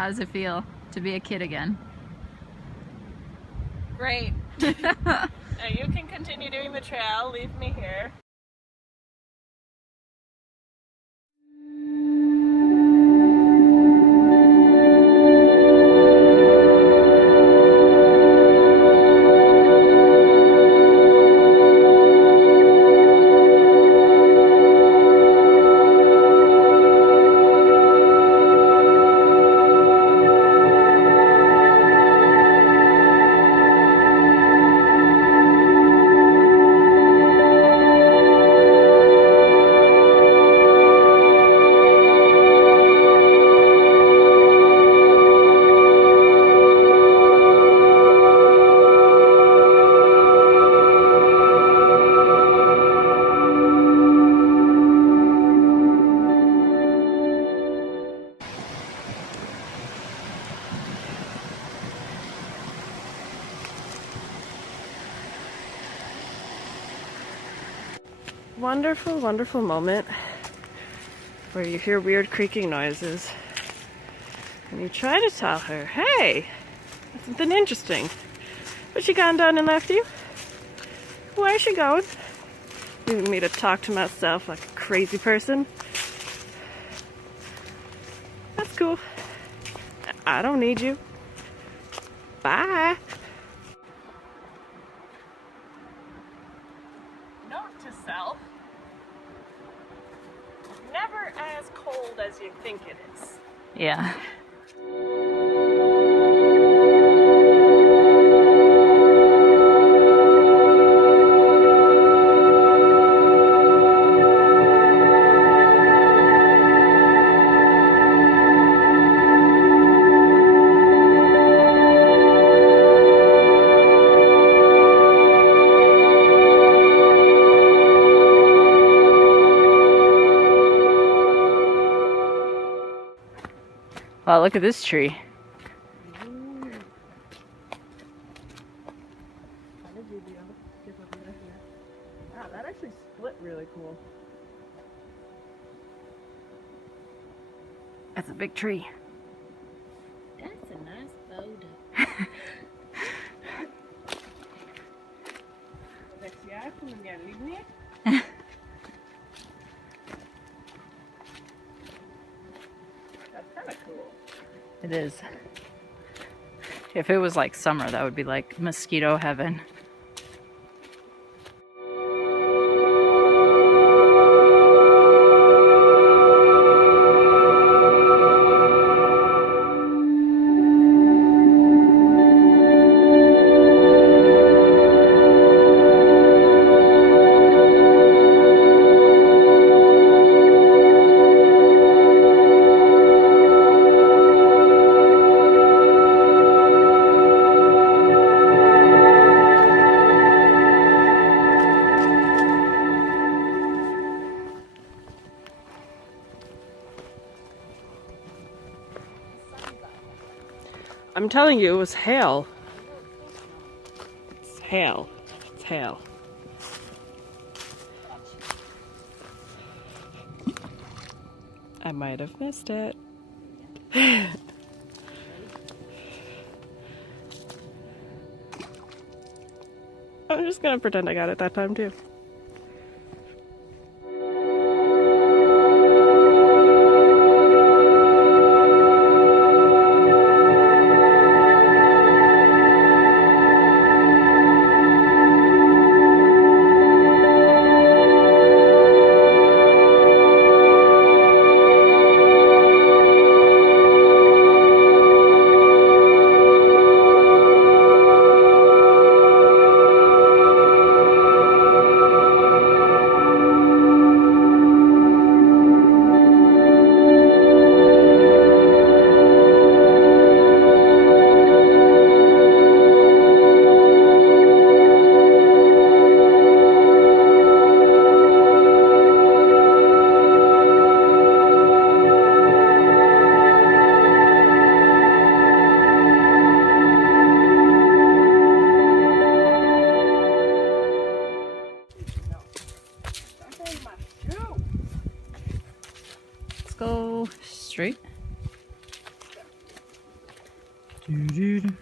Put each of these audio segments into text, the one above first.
How does it feel to be a kid again? Great. Now you can continue doing the trail, leave me here. Wonderful, wonderful moment where you hear weird creaking noises and you try to tell her, hey, that's something interesting. But she gone down and left you? Where's she going? Leaving me to talk to myself like a crazy person? That's cool. I don't need you. Bye. Note to self. Never as cold as you think it is. Yeah. Wow, look at this tree. Wow, that actually split really cool. That's a big tree. That's a nice photo. That's kind of cool. It is. If it was like summer, that would be like mosquito heaven. I'm telling you, it was hail. It's hail. It's hail. I might have missed it. I'm just gonna pretend I got it that time too. Doo-doo-doo.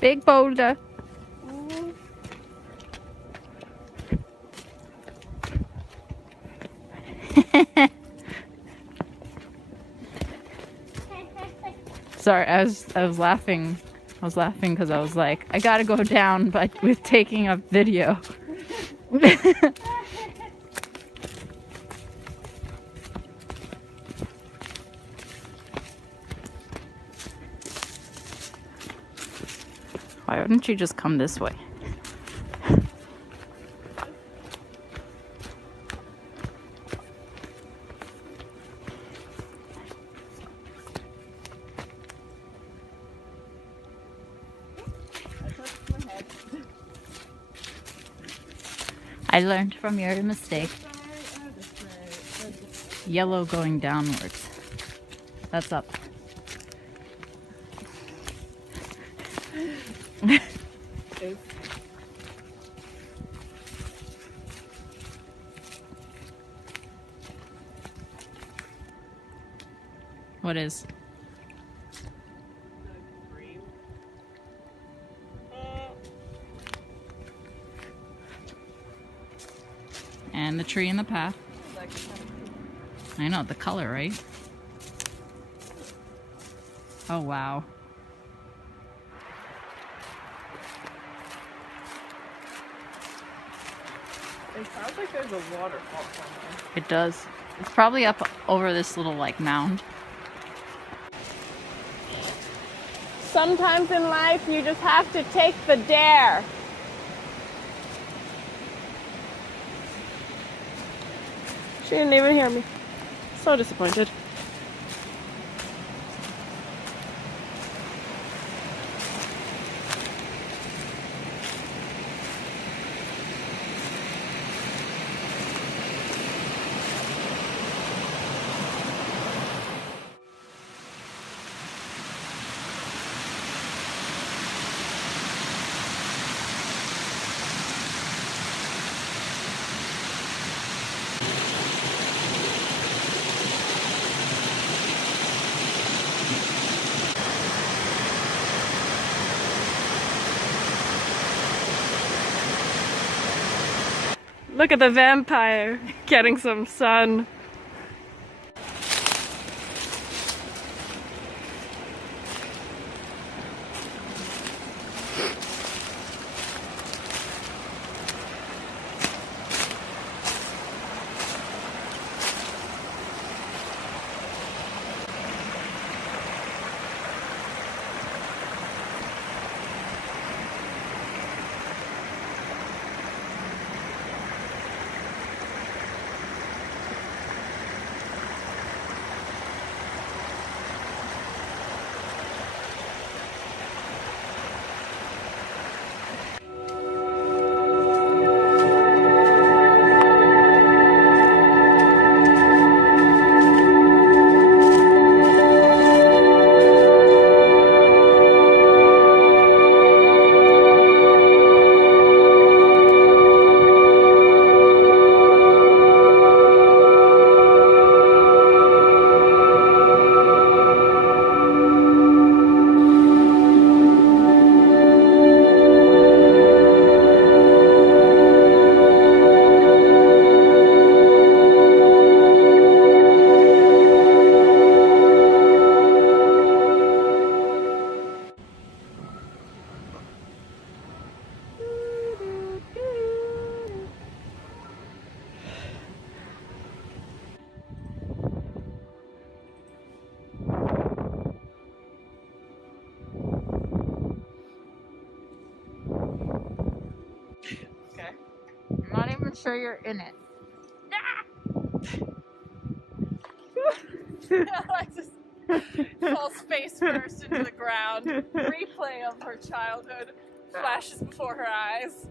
Big boulder. Sorry, I was laughing. I was laughing because I was like, I gotta go down, but with taking a video. Why wouldn't you just come this way? I learned from your mistake. Yellow going downwards. That's up. What is? And the tree in the path. I know, the color, right? Oh, wow. It sounds like there's a waterfall somewhere. It does. It's probably up over this little, like, mound. Sometimes in life you just have to take the dare. She didn't even hear me. So disappointed. Look at the vampire getting some sun. sure you're in it. Alexis falls face first into the ground. Replay of her childhood flashes before her eyes.